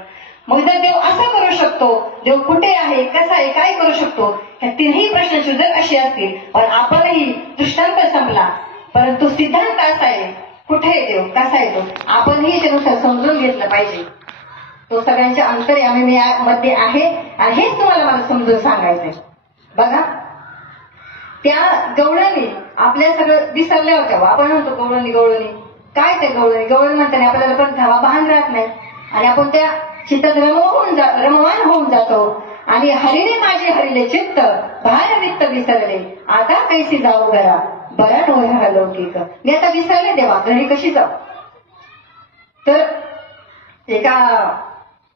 मग जर देव असं करू शकतो, देव कुठे आहे, कसा आहे, काय करू शकतो, ह्या तिन्ही प्रश्नाची जर अशी असतील, पण आपणही दृष्टांत संपला, परंतु सिद्धांत असा आहे, कुठे आहे देव, कसा आहे तो, आपणही त्यानुसार समजून घेतलं पाहिजे. तो सगळ्यांच्या अंतर्यामी मध्ये आहे आणि हेच तुम्हाला मला समजून सांगायचंय. बघा, त्या गवळणी आपल्या सगळं विसरल्या होत्या. आपण म्हणतो गवळणी काय ते गवळणी म्हणताना आपल्याला पण धावा भान राहत नाही आणि आपण त्या चित्तात रमवान होऊन जातो. आणि हरिणे माझे हरिले चित्त भार वित्त विसरले, आता कैसी जाऊ घरा बरा नोह्या लौकिक. मी आता विसरले देवा, घरी कशी जाऊ? तर एका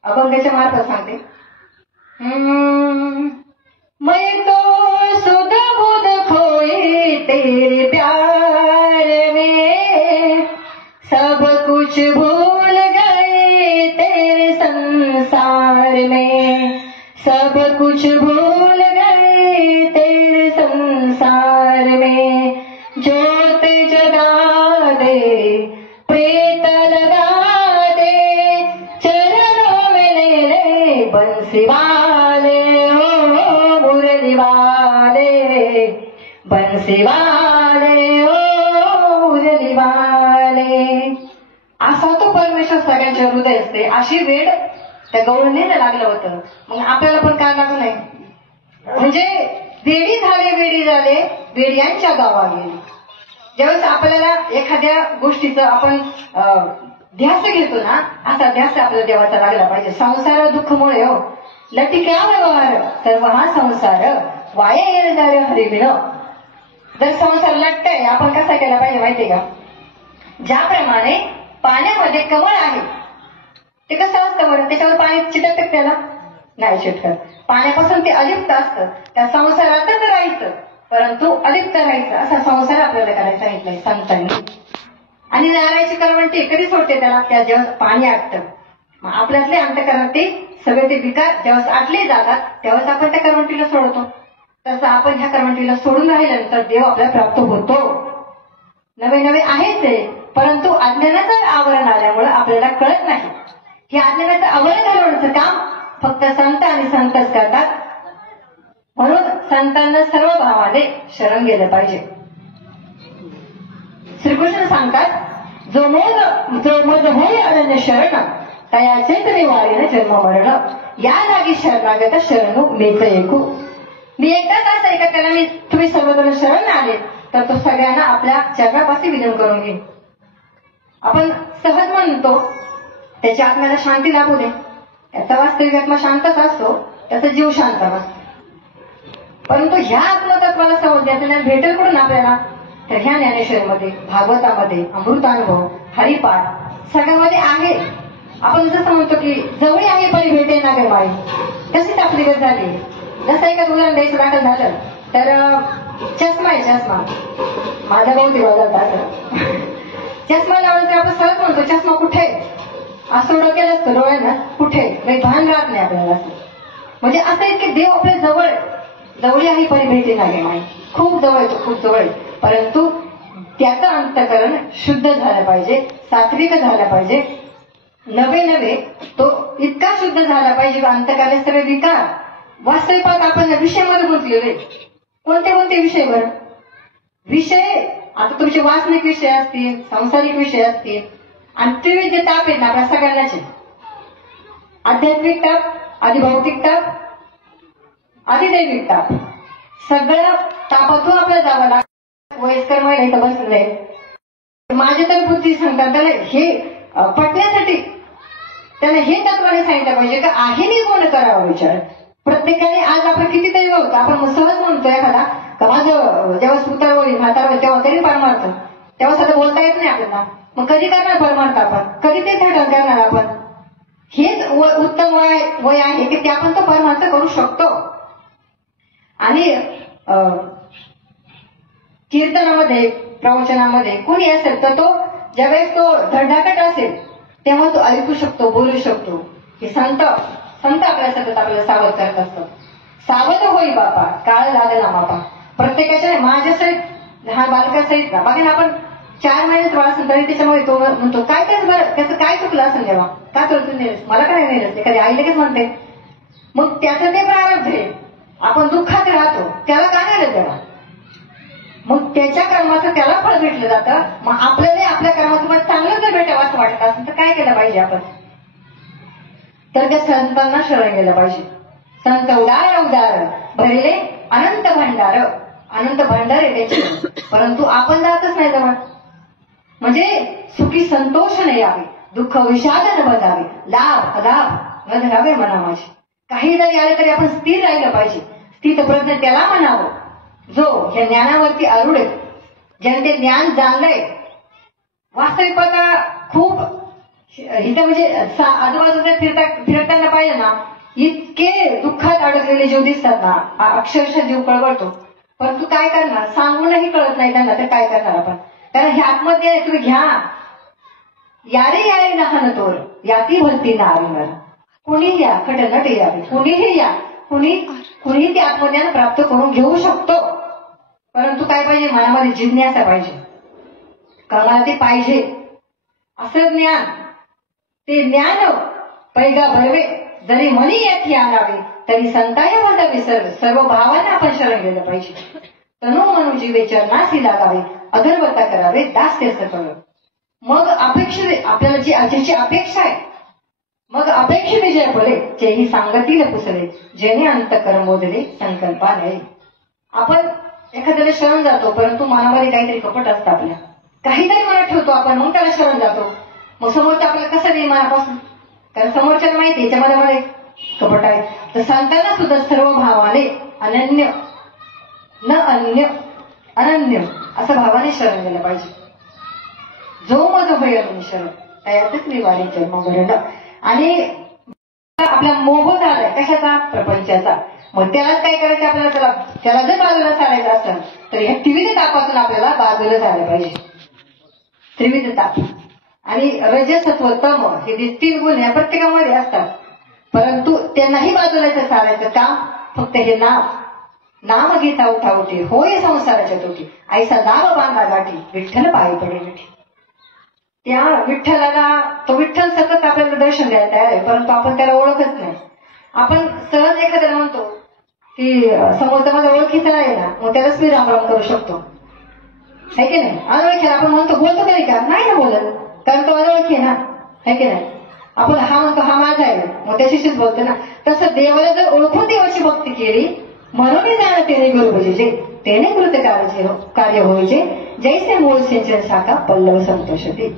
अभंगाच्या मार्फत सांगते. मैं तो सुध बुध खोई तेरे प्यार में, सब कुछ भूल गए तेरे संसार में, सब कुछ भूल गए तेरे संसार में. ज्योत जगा दे, प्रेत लगा दे, चरणों में ले ले बंसी वाले, ओ मुरली वाले, बंसी वाले, ओ मुरली वाले. असा तो परमेश्वर सगळ्यांच्या हृदय असते. अशी वेळ त्या गवळणीला लागलं होतं. मग आपल्याला पण काय लागू नये? म्हणजे वेडी झाले वेड्यांच्या गावा गेले. ज्यावेळेस आपल्याला एखाद्या गोष्टीचं आपण ध्यास घेतो ना, असा ध्यास आपल्याला देवाचा लागला पाहिजे. संसार दुःखमुळे हो लटिक्या व्यवहार सर्व हा संसार वाया येणार हरिविण. जर संसार लटतंय, आपण कसा केला पाहिजे माहितीये का? ज्याप्रमाणे पाण्यामध्ये कमळ आहे, ते कसं असतं बरं? त्याच्यावर पाणी चिटकत त्याला नाही चिटकत. पाण्यापासून ते अलिप्त असतं. त्या संसारातच राहायचं, परंतु अलिप्त राहायचं. असा संसार आपल्याला करायला सांगितलंय संतांनी. आणि नारायची करवंटी कधी सोडते त्याला? त्या जेव्हा पाणी आटतं. मग आपल्यातले अंतःकरण ते सगळे ते विकार जेव्हा आटले जातात, तेव्हाच आपण त्या करवंटीला सोडतो. तसं आपण ह्या करवंटीला सोडून राहिल्यानंतर देव आपल्याला प्राप्त होतो. नवे आहेच आहे, परंतु अज्ञानाचं आवरण आल्यामुळे आपल्याला कळत नाही. हे अज्ञानाचं आवरण घालवण्याचं काम फक्त संत आणि संतच करतात. म्हणून संतांना सर्व भावाने शरण गेलं पाहिजे. श्रीकृष्ण सांगतात, जो मज होय अनन्य शरण, तयाचेच निवारेन जन्म मरण, या जागी शरणागत शरणू मेच ऐकू. मी एकदाच असं ऐका त्याला तुम्ही सर्वजण शरण आले तर तो सगळ्यांना आपल्या चरणापाशी विलीन करून घेईन. आपण सहज म्हणतो त्याच्या आत्म्याला शांती लाभू दे. त्याचा वास्तविक आत्मा शांतच असतो, त्याचा जीव शांत नसतो. परंतु ह्या आत्मतत्वाला समजण्याचं ज्ञान भेटेल कुठून आपल्याला? तर ह्या ज्ञानेश्वरीमध्ये, भागवतामध्ये, अमृतानुभव, हरिपाठ सगळ्यामध्ये आहे. आपण जसं म्हणतो की जवळ आहे परी भेटे ना गे माई, तशीच आपली गत झाली. जसं एखादं उदाहरण द्यायचं दाखल झालं तर चष्मा आहे, चष्मा माझा भाऊ दिवस असं चष्मा लावला तर आपण सहज म्हणतो चष्मा कुठे, असं डोक्याला असतं डोळ्यानं कुठे, भान राहत नाही आपल्याला. असं म्हणजे असं आहे की देव आपल्या जवळ जवळी आहे परी भेटे ना गे माई, खूप जवळ येतो, खूप जवळ. परंतु त्याचं अंतःकरण शुद्ध झालं पाहिजे, सात्विक झालं पाहिजे. नवे तो इतका शुद्ध झाला पाहिजे अंतःकरणाचे सगळे विकार. वास्तविकात आपण विषयामध्ये गुंतलेले. कोणते विषय बरं? विषय आता तुमचे वासनिक विषय असतील, सांसारिक विषय असतील, आणि त्रिविध ताप आहेत ना आपल्या सगळ्यांनाचे. आध्यात्मिक ताप, अधिभौतिक ताप, अधिदैविक ताप. सगळ्या तापातून आपल्याला जावं लागतं. वयस्कर महिला इथं बसलेले, माझ्या तर बुद्धी सांगतात त्याला हे पटण्यासाठी त्याला हे तत्वाने सांगितलं पाहिजे की आहे मी कोण करावा विचार. प्रत्येकाने आज आपण कितीतरी होतो, आपण सहज म्हणतो एखादा का माझं जेव्हा सुतार होईल म्हातार होईल तेव्हा तरी परमार्थ, तेव्हा सध्या बोलता येत नाही आपल्याला. मग कधी करणार परमार्थ आपण? कधी ते थटन करणार आपण? हेच उत्तम वय आहे की ते आपण तो परमार्थ करू शकतो. आणि कीर्तनामध्ये, प्रवचनामध्ये कोणी असेल तर तो ज्यावेळेस तो धडधाकट असेल तेव्हा तो ऐकू शकतो, बोलू शकतो. की संत आपल्या सतत आपल्याला सावध करत असतात. सावध होई बापा, काळ लागला बापा. प्रत्येकाच्या माझ्या सहित, लहान बालका सहित ना बघा ना, आपण 4 महिन्यात बाळ असेल तरी त्याच्यामध्ये तो म्हणतो काय त्याच बरं, त्याचं काय चुकलं असेल तेव्हा, का तुला नेलस, मला काय नेलस, एखादी आई लगेच म्हणते. मग त्याचं ते प्रारब्ध आहे, आपण दुःखात राहतो, त्याला का नेलं तेव्हा? मग त्याच्या कर्माचं त्याला फळ भेटलं जातं. मग आपल्याला आपल्या कर्माचं पण चांगलं जर भेटावं असं वाटत असेल तर काय केलं पाहिजे आपण? तर त्या संतांना शरण गेलं पाहिजे. संत उदार भरले अनंत भंडार, अनंत भंडार आहे त्याचे, परंतु आपण जातच नाही जवळ. म्हणजे सुखी संतोष न यावे, दुःख विषाद न बजावे, लाभ अलाभ न धरावे मना माझे. काही जरी आले तरी आपण स्थिर राहिलं पाहिजे. स्थितप्रज्ञ त्याला म्हणावं जो या ज्ञानावरती आरूढ आहे, ज्याने ते ज्ञान जाणलंय. वास्तविकता खूप इथं म्हणजे आजूबाजूला फिरताना पाहिजे ना, इतके दुःखात अडकलेले जीव दिसतात ना, अक्षरशः जीव कळवळतो. परंतु काय करणार, सांगूनही कळत नाही त्यांना, तर काय करणार आपण? कारण हे आत्मज्ञान तुम्ही घ्या. यारे लहान तोर याती भलती नारीवर, कुणीही या खट नट यावे, कुणीही या, कुणीही ते आत्मज्ञान प्राप्त करून घेऊ शकतो. परंतु काय पाहिजे, मनामध्ये जिज्ञासा पाहिजे, मला ते पाहिजे असं ज्ञान. ते ज्ञान पैगा भरवे जरी मनी याठी आणावे, तरी संताय म्हणतावे सर्व भावांना आपण शरण गेलं पाहिजे. तनु मनु जीवे चरणासी लागावे, अगरवता करावे दास्य सकळ. मग अपेक्षित आपल्याला ज्याची अपेक्षा आहे, मग अपेक्षित जे बोले जेही सांगतील पुसले, जेणे अंतकर मोदले संकल्पा नाही. आपण एखाद्याला शरण जातो, परंतु मनामध्ये काहीतरी कपट असतं, आपल्या काहीतरी मनात ठेवतो आपण, मग त्याला शरण जातो. मग समोरचं आपल्याला कसं नाही मनापासून, कारण समोरच्याला माहिती याच्यामध्ये कपट आहे. तर संतांना सुद्धा सर्व भावाने अनन्य न अन्य अनन्य असं भावाने शरण गेलं पाहिजे. जो मज भय शरण त्यातच निवारी जन्म भरण. आणि आपला मोह झालाय कशाचा, प्रपंचाचा. मग त्यालाच काय करायचं आपल्याला, त्याला जर बाजूला सारायचं असेल तर ह्या त्रिविध तापातून आपल्याला बाजूला झालं पाहिजे. त्रिविध ताप आणि रजसत्व तम हे जे 3 गुण या प्रत्येकामध्ये असतात, परंतु त्यांनाही बाजूला सारायचं काम फक्त हे नाम घेता उठावते होय संसाराच्या तोटी, ऐसा नाम बांधा गाठी विठ्ठल पायी पडे मिठी. त्या विठ्ठलाला, तो विठ्ठल सतत आपल्याला दर्शन द्यायला तयार आहे, परंतु आपण त्याला ओळखच नाही. आपण सहज एखाद्याला म्हणतो की समोरचा माझा ओळखीचा आहे ना, मग त्यालाच मी रामराम करू शकतो, है की नाही? अनोळखीला आपण म्हणतो, बोलतो तरी का नाही ना बोलत, कारण तो अनोळखी आहे ना, है की नाही? आपण हा म्हणतो हा माझा आहे, मग त्याच्याशीच बोलतो ना. तसं देवाला जर ओळखून देवाची भक्ती केली, म्हणून जाणं त्याने गुरु भजीचे, त्याने कृत कार्य होईचे, जैसे मूळ सिंचन शाखा पल्लव संतोषते.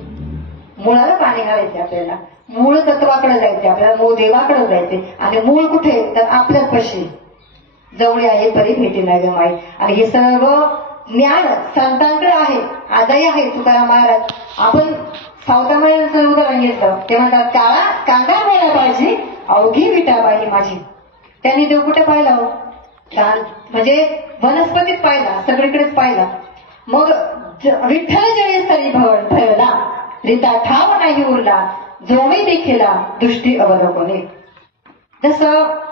मुळाला पाणी घालायचे आपल्याला, मूळ तत्वाकडे जायचे आपल्याला, मूळ देवाकडे जायचे. आणि मूळ कुठे, तर आपल्याच पशी. जवळी आहे परी भेटी नाही माई. आणि हे सर्व ज्ञान संतांकडे आहे, आजही आहे. तुकाराम महाराज आपण सावता महाराजांचं उदाहरण घेतलं ते म्हणतात, काळा कांदा व्हायला पाहिजे अवघी विटा बाई माझी. त्यांनी देव कुठे पाहिला हो? म्हणजे वनस्पतीत पाहिला, सगळीकडेच पाहिला. मग विठ्ठल जयस्तरी भवला रीता ठाव नाही उरला जोमी देखीला दृष्टी अवलोकने. जसं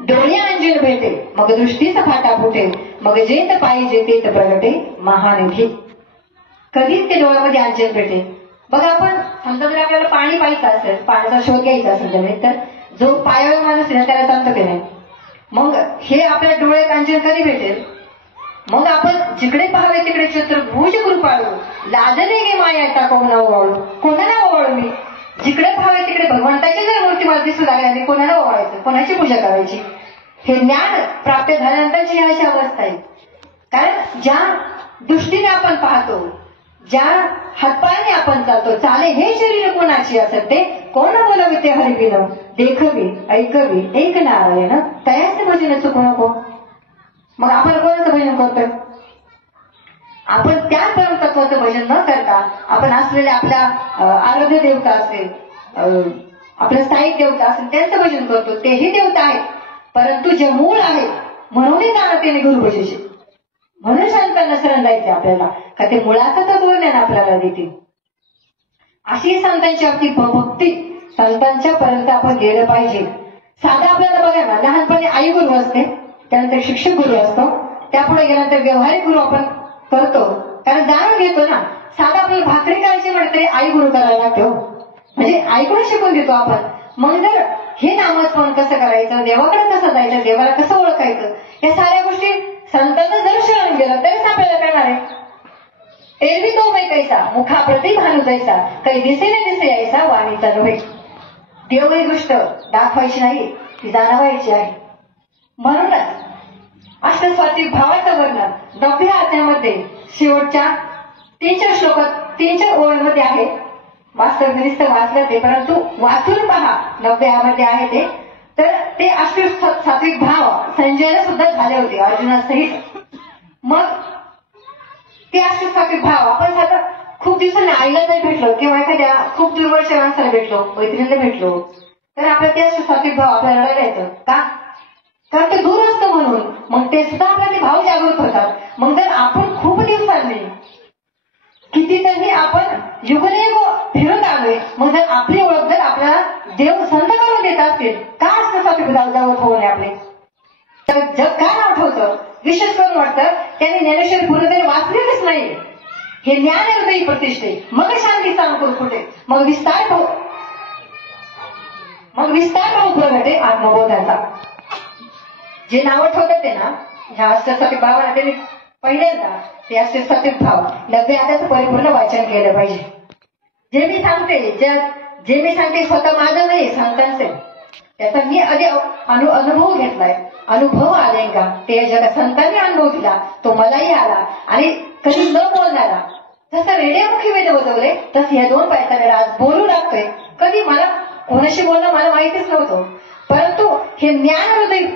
डोळे अंजन भेटे मग दृष्टीचा फाटा फुटे मग जेत पाहिजे तेत प्रगटे महानिधी. कधीच ते डोळ्यामध्ये अंजन भेटे. बघा आपण समजा जर आपल्याला पाणी पाहायचं असेल, पाण्याचा शोध घ्यायचा असेल तर जो पायावर माणूस आहे त्याला चालतं की नाही. मग हे आपल्या डोळ्यात अंजन कधी भेटेल? मग आपण जिकडे पाहावे तिकडे चतुर्भुज कृपाळू लाजले गे माया कोणा ओवाळू. कोणाला ओवाळू मी? जिकडे पाहावे तिकडे भगवंताची जर मूर्ती मला दिसू लागली कोणाला ओवाळायचं, कोणाची पूजा करायची? हे ज्ञान प्राप्त झाल्यानंतरची अशी अवस्था आहे. कारण ज्या दृष्टीने आपण पाहतो, ज्या हातपायाने आपण चालतो, चाले हे शरीर कोणाची असत ते कोण बोलावे ते हरिविन देखवी ऐकवी एक नारायण तयाचे भजन चुकू नको. मग आपण कोणाचं भजन करतोय? आपण त्या परमतत्वाचं भजन न करता आपण असलेल्या आपल्या आराध्य देवता असेल, आपल्या स्थायिक देवता असेल त्यांचं भजन करतो. तेही देवता आहेत, परंतु जे मूळ आहे म्हणूनही नारायण गुरु भजायचे. म्हणून संतांना शरण जायचे आपल्याला, का ते मुळाचं तत्वज्ञान आपल्याला देतील. अशी संतांची आपली भक्ती संतांच्या पर्यंत आपण गेलं पाहिजे. साधा आपल्याला बघा ना, लहानपणी आई गुरु असते, त्यानंतर शिक्षक गुरु असतो, त्यापुढे गेल्यानंतर व्यवहारिक गुरु आपण करतो, कारण जाणून घेतो ना. साधा आपल्याला भाकरी करायची म्हटलं तरी आई गुरु करायला लागतो, म्हणजे ऐकून शिकून देतो आपण. मग जर हे नामस्मरण कसं करायचं, देवाकडे कसं जायचं, देवाला कसं ओळखायचं, या साऱ्या गोष्टी संतांना जर शरण गेलं तरच आपल्याला कळणार आहे. एरवी तो मै कैसा मुखा प्रति भानू जैसा काही दिसे न दिसे ऐसा वाणीचा नव्हे. देव ही गोष्ट दाखवायची नाही, ती जाणवायची आहे. म्हणूनच अष्टसात्विक भावाचं वर्णन 9व्या अध्यायामध्ये शेवटच्या 3-4 श्लोकात 3-4 ओळीमध्ये आहे. वास्तव नुसतं वाचलं ते, परंतु वाचून पहा 9व्यामध्ये आहे ते. तर ते अष्टसात्विक भाव संजयला सुद्धा झाले होते अर्जुनासहित. मग ते अष्टसात्विक भाव आपण साधा खूप दिवसांनी आईला जरी भेटलो किंवा एखाद्या खूप दूरवरच्या माणसाला भेटलो, मैत्रिणीला भेटलो, तर आपल्या ते अष्टसात्विक भाव आपल्याला रडायला येतं का? कारण ते दूर असतं म्हणून. मग ते सुद्धा आपले भाव जागृत होतात. मग जर आपण खूप दिवसांनी कितीतरी आपण युगयुग फिरत आलोय, मग जर आपली ओळख जर आपल्याला देव संत करून देत असतील, का अष्टसात्विक भाव जागृत होऊ नये आपले? तर जग काय आठवतं, विशेष करून वाटतं त्यांनी ज्ञानेश्वर पूर्णपणे वाचलेलंच नाही. हे ज्ञान हृदयी प्रतिष्ठे, मग शांती सांगतो कुठे, मग विस्तार भाऊ प्रगटे आत्मबोधाचा. जे नाव ठेवतात ते ना ह्या अष्टसात्विक भावाला त्यांनी पहिल्यांदा ते अष्टसात्विक भाव 9व्या अध्यायाचं परिपूर्ण वाचन केलं पाहिजे. जे मी सांगते स्वतः माझं नाही, संतांचे. त्याचा मी आधी अनुभव घेतलाय, अनुभव आलाय का ते जगा संतांनी अनुभव दिला, तो मलाही आला. आणि कधी न बोलणारा, जसं रेडिओमुखी वेद बजवले तसं या 2 पायऱ्याला आज बोलू लागतोय. कधी मला कोणाशी बोलणं मला माहितीच नव्हतं, परंतु हे ज्ञान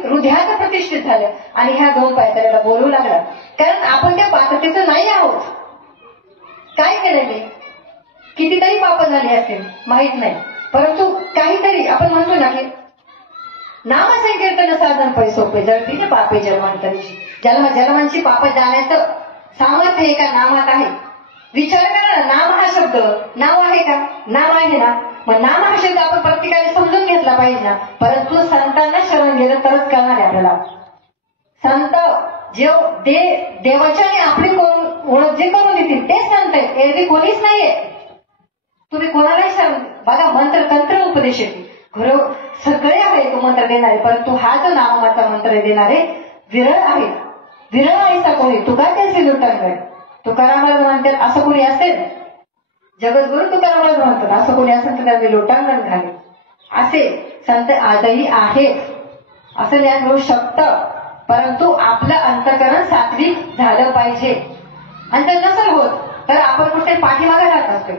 हृदयात प्रतिष्ठित झालं आणि ह्या 2 पायऱ्याला बोलू लागला. कारण आपण त्या पात्रतेचं नाही आहोत. काय केलं मी? कितीतरी पाप झाली असतील माहित नाही, परंतु काहीतरी आपण म्हणतो ना की नामसंकीर्तन साधन पैसोपे जळतीने पापे जन्मांतरीची. जन्मांची पाप जाण्याचं सामर्थ्य एका नामात आहे. विचार करा, नाम हा शब्द नाव आहे का? नाम आहे ना. मग नाम हा शब्द आपण प्रत्येकाने समजून घेतला पाहिजे ना. परंतु संतांना शरण गेलं तरच कळणार आहे आपल्याला. संत जे देवाच्या आणि आपली ओळख जे करून देतील ते संत आहेत, एरवी कोणीच नाहीये. तुम्ही कोणालाही शरण बघा, मंत्र तंत्र उपदेश येते खरं सगळे आहे तो मंत्र देणारे, परंतु हा जो नामाचा मंत्र देणारे विरळ आहे. विरळ आहेसा कोणी तुका त्याचे लुटांगड. तुकारामाला म्हणतात असं कोणी असेल, जगद्गुरु तुकारामाला म्हणतात असं कोणी असेल तर त्याने लोटांगण घाले. असे संत आजही आहेत, असं ज्ञान मिळू शकतं. परंतु आपलं अंतःकरण सात्विक झालं पाहिजे. आणि जर नसेल होत तर आपण कुठे पाठीमागे राहत असतो.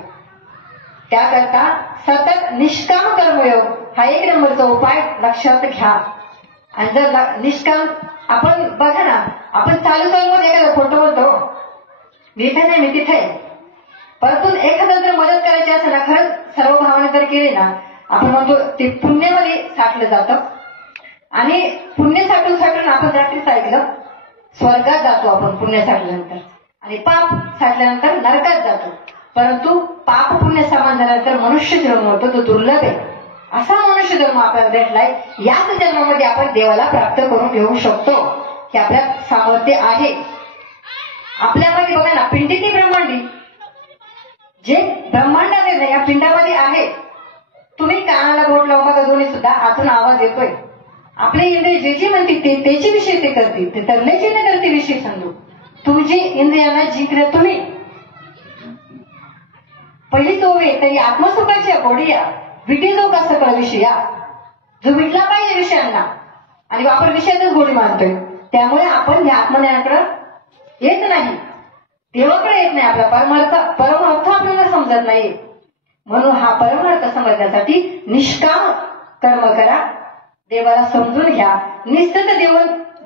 त्याकरता सतत निष्काम कर्मयोग हा 1 नंबरचा उपाय लक्षात घ्या. आणि जर निष्काम आपण बघा ना, आपण चालू मध्ये एखादा खोटं बोलतो, मी इथे नाही मी तिथे आहे. परंतु एखादा जर मदत करायची असेल ना, खरंच सर्व भावाने जर केली ना, आपण म्हणतो ते पुण्यामध्ये साठलं जातं. आणि पुण्य साठून साठून आपण रात्रीच ऐकलं स्वर्गात जातो आपण पुण्य साठल्यानंतर, आणि पाप साठल्यानंतर नरकात जातो. परंतु पाप पुण्य समान झाल्यानंतर मनुष्य जन्म होतो, तो दुर्लभ आहे. असा मनुष्य जन्म आपल्याला भेटलाय. याच जन्मामध्ये आपण देवाला प्राप्त करून घेऊ शकतो, की आपल्यात सामर्थ्य आहे. आपल्यामध्ये बघा ना, पिंडीती ब्रह्मांडी, जे ब्रह्मांडामध्ये या पिंडामध्ये आहे. तुम्ही कानाला बोट लावून बघा, दोन्ही सुद्धा आतून आवाज येतोय. आपले इंद्रिय जे जे म्हणते त्याची विषय ते करतील, ते तरलेचे न करते विषय समजू. तुमची इंद्रियांना जिंकलं तुम्ही. पहिली चोवे तरी आत्मसुखाच्या गोडीया विटी जो का सकळ विषया, जो विटला पाहिजे विषयांना, आणि आपण विषयातच गोडी मानतोय. त्यामुळे आपण या आत्मज्ञानाकडे येत नाही, देवाकडे येत नाही. आपला परमार्थ आपल्याला समजत नाही. म्हणून हा परमार्थ समजण्यासाठी निष्काम कर्म करा, देवाला समजून घ्या. निस्सत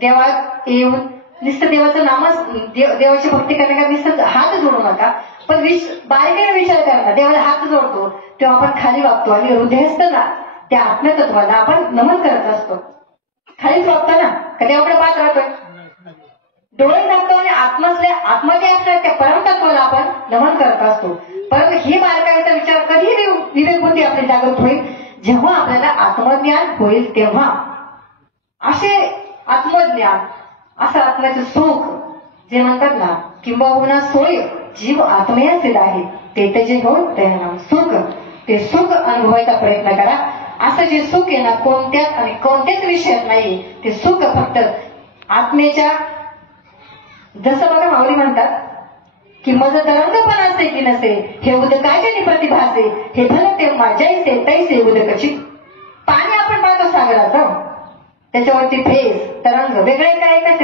देवात येऊन निस्सत देवाचं देवाची भक्ती करण्याचा निस्सत हात जोडू नका, पण बारीकीने विचार करा. देवाला हात जोडतो तेव्हा आपण खाली वागतो, आणि हृदयस्थ ना त्या आत्मतत्वाला आपण नमन करत असतो. खालीच वागतो ना, का देवाकडे पाहत राहतोय, डोळे दाखतो, आणि आत्मजे असल्या त्या परमतत्वाला आपण नमन करत असतो. परंतु ही बारकाईचा विचार कधी विवेकबुद्धी आपली जागृत होईल, जेव्हा आपल्याला आत्मज्ञान होईल तेव्हा. असे आत्मज्ञान, असं आत्म्याचं सुख जे म्हणतात ना, किंबहुना सोय जीव आत्मयाचे आहे, ते त्याचे होऊन ते नाम सुख. ते सुख अनुभवायचा प्रयत्न करा. असं जे सुख आहे ना, कोणत्याच आणि कोणत्याच विषयात नाही. ते सुख फक्त आत्मेच्या, जसं बघा माऊली म्हणतात की मज तरंग पण असे की नसे, हे उदकाचे प्रतिभासे, हे धन ते माझ्याचे तैसे उदकची. पाणी आपण पाहतो सागराचं, त्याच्यावरती फेस तरंग वेगळे काय एकच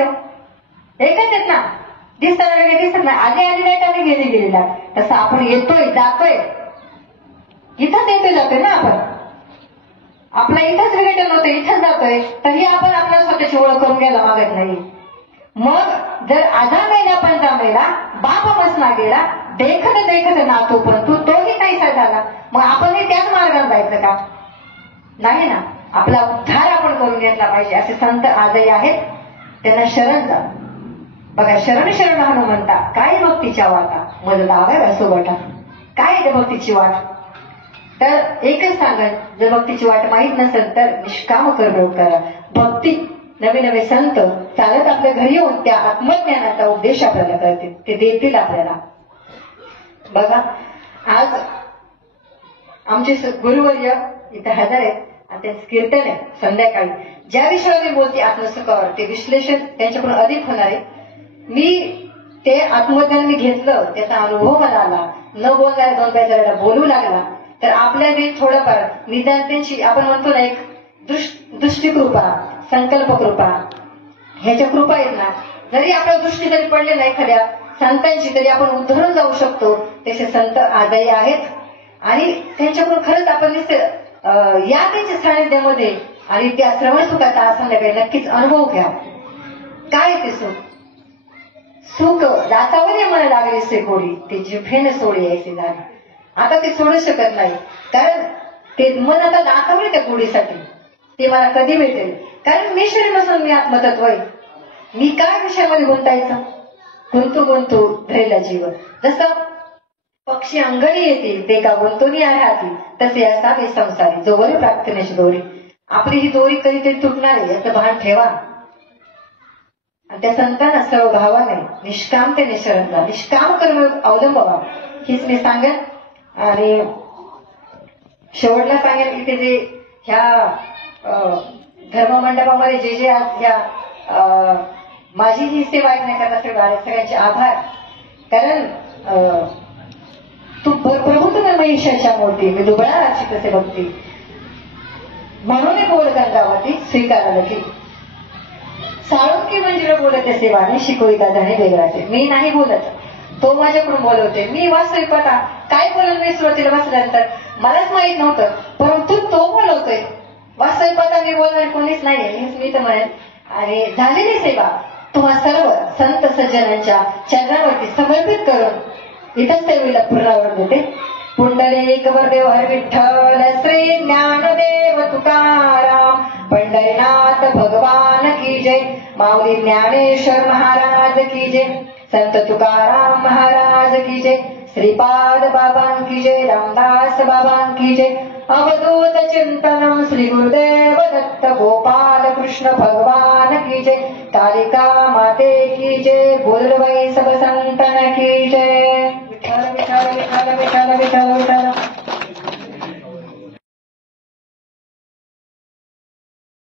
आहेत ना, दिसताना वेगळे दिसत नाही. आधी लाईट आणि गेली लाईट. तसं आपण येतोय जातोय, इथंच येतोय जातोय ना आपण. आपला इथंच विघटन होतं, इथंच जातोय, तरी आपण आपल्या स्वतःची ओळख करून घ्यायला मागत नाही. मग जर आधा महिना पंचा महिना बाप मसना गेला, देखत नातू पण तोही काहीसा झाला, मग आपणही त्याच मार्गाने जायचं का? नाही ना. आपला उद्धार आपण करून घेतला पाहिजे. असे संत आजही आहेत, त्यांना शरण जा. बघा, शरण हनुमंता, काय भक्तीच्या वाटा मज लावाय सोबटा. काय त्या भक्तीची वाट? तर एकच सांगत, जर भक्तीची वाट माहीत नसेल तर निष्काम कर्म करा. भक्ती नवे संत चालत आपल्या घरी येऊन त्या आत्मज्ञानाचा उपदेश आपल्याला करतील, ते देतील आपल्याला. बघा, आज आमचे गुरुवर्य इथे हजर आहेत, आणि त्यांचं कीर्तन आहे संध्याकाळी. ज्या विषयावर मी बोलते आत्मसुखावर, ते विश्लेषण त्यांच्याकडून अधिक होणार आहे. मी ते आत्मज्ञान मी घेतलं, त्याचा अनुभव मला आला. न बोलणाऱ्या दोन पैशाला बोलू लागला, तर आपल्याला थोडंफार निदान त्यांची, आपण म्हणतो ना, एक दृष्टिकृपा, संकल्प कृपा, ह्याच्या कृपा आहेत ना, जरी आपल्या दृष्टी जरी पडले ना एखाद्या संतांची, तरी आपण उद्धरून जाऊ शकतो. तसे संत आजही आहेत, आणि त्यांच्याकडून खरंच आपण या त्यांच्या सानिध्यामध्ये आणि त्या श्रवण सुखाचा आज संध्याकाळी नक्कीच अनुभव घ्या. काय ते सुख दातावरे मन लागले से गोडी, ते जिभेने सोडे ऐसे झाले. आता ते सोडू शकत नाही, कारण ते मन आता दातावरे त्या गोडीसाठी. ते मला कधी भेटेल, कारण मी शरीर नसून मी आत्मतत्व आहे. मी काय विषयामध्ये गुंतायचं? गुंतू धरेला जीव. जसं पक्षी अंगणी येतील ते का गुंतून हाती, तसे असावे संसारी जोवरी प्रार्थनेची दोरी. आपली ही दोरी कधीतरी तुटणार आहे याचं भान ठेवा. आणि त्या संतांना सर्व भावाने निष्कामतेने शरण जा, निष्काम कर्म अवलंबावा, हीच मी सांगेन. आणि शेवटला सांगेन, इथे जे ह्या धर्ममंडपामध्ये जे आज ह्या माझी ही सेवा ऐकण्याकरता सगळ्यांचे आभार. कारण तू प्रभू तुला महिषाच्या मोठी, मी दुबळा राची कसे भक्ती, म्हणून बोल गंगावती स्वीकारलं की साळुंकी मंजिरा बोलते सेवाने शिकविता जाणे वेगळाचे. मी नाही बोलत, तो माझ्याकडून बोलवते. मी वास्तविकता काय बोलून मी सुरुवातीला बसल्यानंतर मलाच माहित नव्हतं, परंतु तो बोलवतोय. वास्तविकता मी बोलणार कोणीच नाही, हेच मी तर म्हणेन. आणि झालेली सेवा तुम्हा सर्व संत सज्जनांच्या चरणावरती समर्पित करून इथंच सेवेला पुनरावृत्त देते. पुंडलिक वरदेव हर विठ्ठल श्री ज्ञानदेव तुकाराम पंढरीनाथ भगवान की जय. माऊली ज्ञानेश्वर महाराज की जय. संत तुकाराम महाराज की जय. श्रीपाद बाबां की जय. रामदास बाबां की जय. अवधूत चिंतनम श्री गुरुदेव दत्त गोपाल कृष्ण भगवान की जय. कालिका माते की जय. बोल वै सब संतन की जय.